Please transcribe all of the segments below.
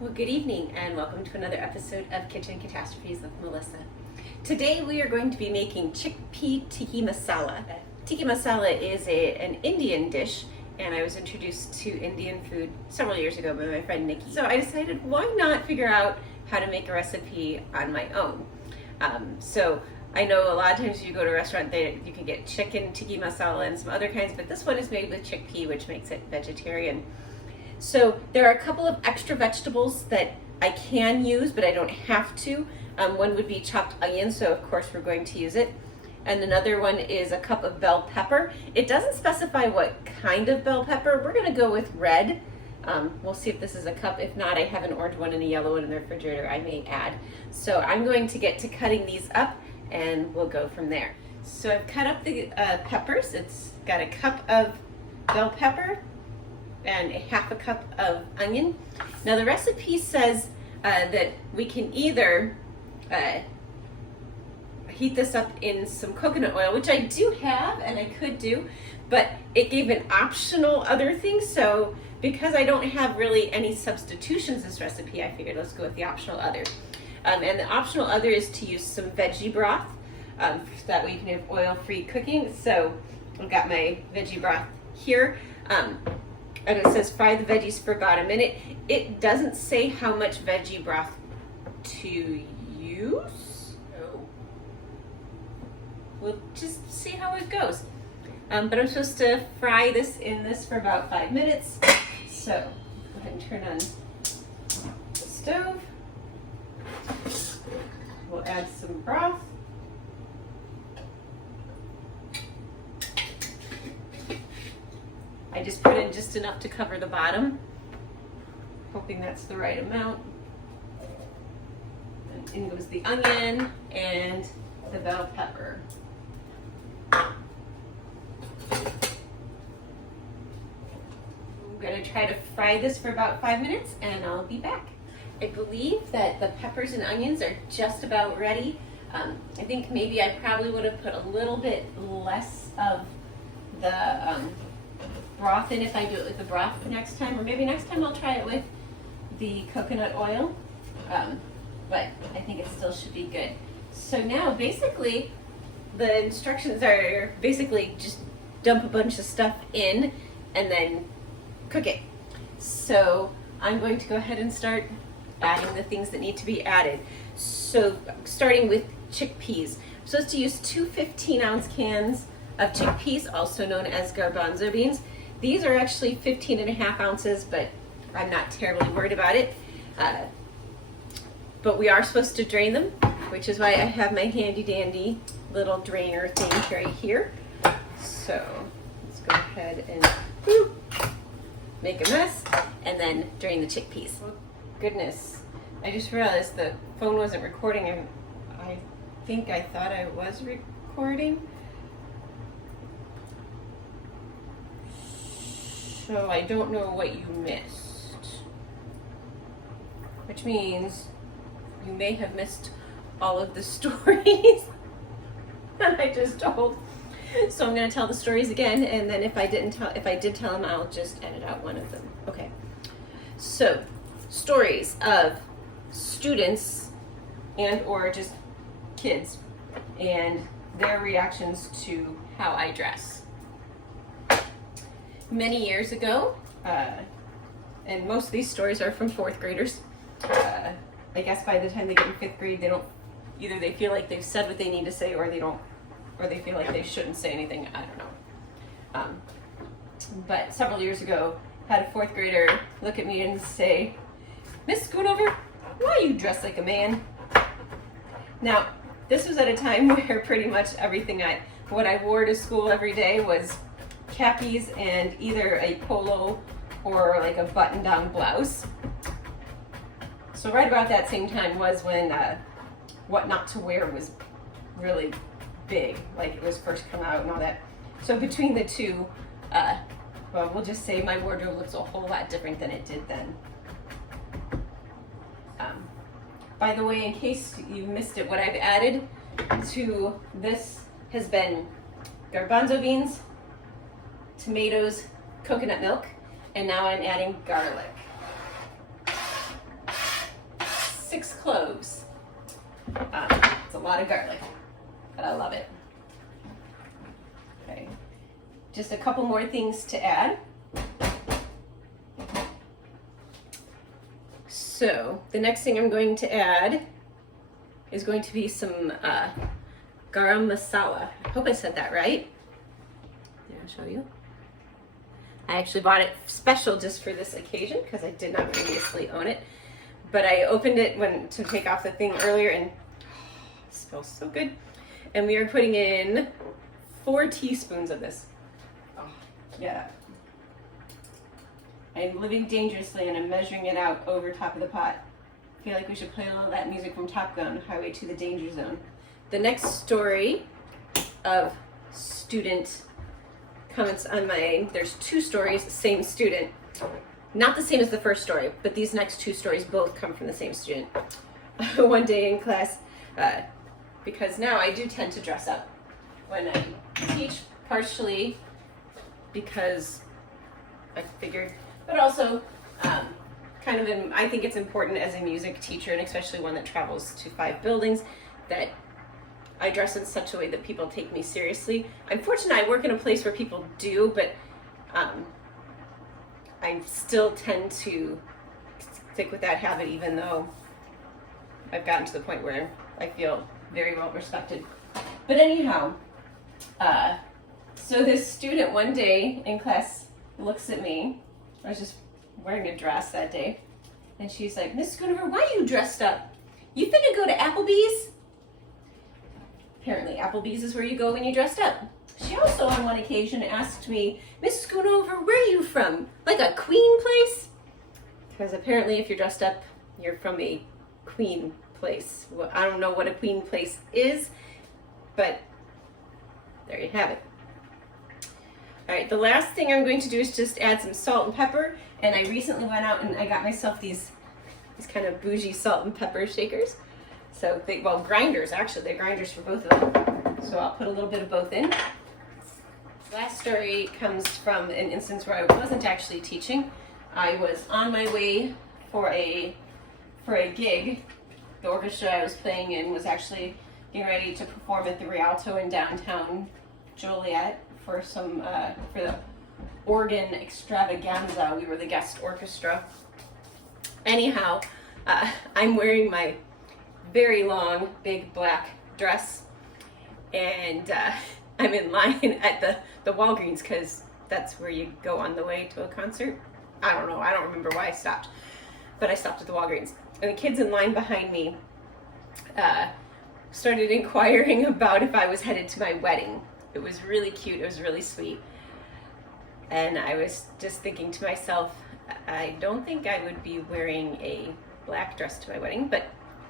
Well, good evening and welcome to another episode of Kitchen Catastrophes with Melissa. Today we are going to be making chickpea tikka masala. Tikka masala is an Indian dish, and I was introduced to Indian food several years ago by my friend Nikki. So I decided, why not figure out how to make a recipe on my own? So I know a lot of times you go to a restaurant, you can get chicken tikka masala and some other kinds, but this one is made with chickpea, which makes it vegetarian. So there are a couple of extra vegetables that I can use, but I don't have to. One would be chopped onion, so of course we're going to use it. And another one is a cup of bell pepper. It doesn't specify what kind of bell pepper. We're gonna go with red. We'll see if this is a cup. If not, I have an orange one and a yellow one in the refrigerator I may add. So I'm going to get to cutting these up and we'll go from there. So I've cut up the peppers. It's got a cup of bell pepper and a half a cup of onion. Now the recipe says that we can either heat this up in some coconut oil, which I do have and I could do, but it gave an optional other thing. So because I don't have really any substitutions this recipe, I figured let's go with the optional other. And the optional other is to use some veggie broth, so that way you can have oil-free cooking. So I've got my veggie broth here. And it says fry the veggies for about a minute. It doesn't say how much veggie broth to use. So we'll just see how it goes. But I'm supposed to fry this in this for about 5 minutes. So go ahead and turn on the stove. We'll add some broth. I just put in just enough to cover the bottom, hoping that's the right amount. And in goes the onion and the bell pepper. I'm gonna try to fry this for about 5 minutes and I'll be back. I believe that the peppers and onions are just about ready. I think maybe I probably would have put a little bit less of the broth in if I do it with the broth next time, or maybe next time I'll try it with the coconut oil, but I think it still should be good. So now basically the instructions are basically just dump a bunch of stuff in and then cook it. So I'm going to go ahead and start adding the things that need to be added. So starting with chickpeas. I'm supposed to use 2 15-ounce cans of chickpeas, also known as garbanzo beans. These are actually 15.5 ounces, but I'm not terribly worried about it. But we are supposed to drain them, which is why I have my handy dandy little drainer thing right here. So let's go ahead and make a mess and then drain the chickpeas. Oh, goodness, I just realized the phone wasn't recording, and I think I thought I was recording. So I don't know what you missed, which means you may have missed all of the stories that I just told. So I'm going to tell the stories again, and then if I did tell them, I'll just edit out one of them. Okay. So stories of students and or just kids and their reactions to how I dress. Many years ago, and most of these stories are from 4th graders. I guess by the time they get in 5th grade, either they feel like they've said what they need to say, or they feel like they shouldn't say anything. I don't know. But several years ago, had a 4th grader look at me and say, "Miss Schoonover, why you dress like a man?" Now, this was at a time where pretty much everything what I wore to school every day was khakis and either a polo or like a button-down blouse. So right about that same time was when what not to wear was really big, like it was first come out and all that. So between the two, well, we'll just say my wardrobe looks a whole lot different than it did then. By the way, in case you missed it, what I've added to this has been garbanzo beans, tomatoes, coconut milk, and now I'm adding garlic. 6 cloves. It's a lot of garlic, but I love it. Okay, just a couple more things to add. So the next thing I'm going to add is going to be some garam masala. I hope I said that right. Yeah, I'll show you. I actually bought it special just for this occasion because I did not previously own it. But I opened it to take off the thing earlier, and it smells so good. And we are putting in 4 teaspoons of this. Oh, yeah. I'm living dangerously and I'm measuring it out over top of the pot. I feel like we should play a little of that music from Top Gun, Highway to the Danger Zone. The next story of student comments on there's 2 stories, same student. Not the same as the first story, but these next 2 stories both come from the same student. One day in class, because now I do tend to dress up when I teach, partially because I figured, but also I think it's important as a music teacher, and especially one that travels to 5 buildings, that I dress in such a way that people take me seriously. I'm fortunate I work in a place where people do, but I still tend to stick with that habit, even though I've gotten to the point where I feel very well respected. But anyhow, so this student one day in class looks at me. I was just wearing a dress that day, and she's like, "Miss Schoonover, why are you dressed up? You finna go to Applebee's?" Apparently Applebee's is where you go when you're dressed up. She also on one occasion asked me, "Miss Schoonover, where are you from? Like a queen place?" Because apparently if you're dressed up, you're from a queen place. Well, I don't know what a queen place is, but there you have it. All right, the last thing I'm going to do is just add some salt and pepper. And I recently went out and I got myself these kind of bougie salt and pepper shakers. So, grinders, actually. They're grinders for both of them. So I'll put a little bit of both in. Last story comes from an instance where I wasn't actually teaching. I was on my way for a gig. The orchestra I was playing in was actually getting ready to perform at the Rialto in downtown Joliet for the organ extravaganza. We were the guest orchestra. Anyhow, I'm wearing my very long, big black dress, and I'm in line at the Walgreens, because that's where you go on the way to a concert. I don't know, I don't remember why I stopped, but I stopped at the Walgreens. And the kids in line behind me started inquiring about if I was headed to my wedding. It was really cute, it was really sweet. And I was just thinking to myself, I don't think I would be wearing a black dress to my wedding, but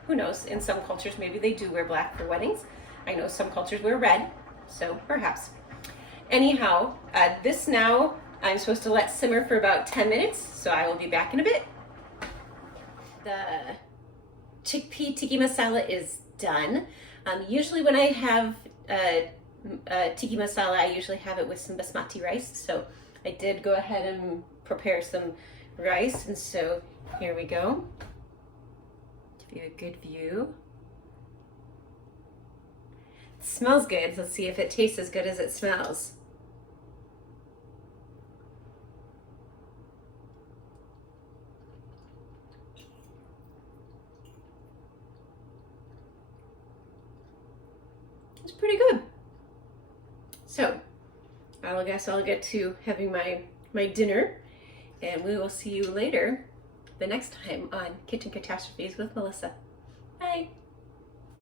who knows? In some cultures, maybe they do wear black for weddings. I know some cultures wear red, so perhaps. Anyhow, this now I'm supposed to let simmer for about 10 minutes, so I will be back in a bit. The chickpea tikka masala is done. Usually when I have tikka masala, I usually have it with some basmati rice, so I did go ahead and prepare some rice, and so here we go. Give you a good view. It smells good. Let's see if it tastes as good as it smells. It's pretty good. So, I guess I'll get to having my dinner, and we will see you later the next time on Kitchen Catastrophes with Melissa. Bye.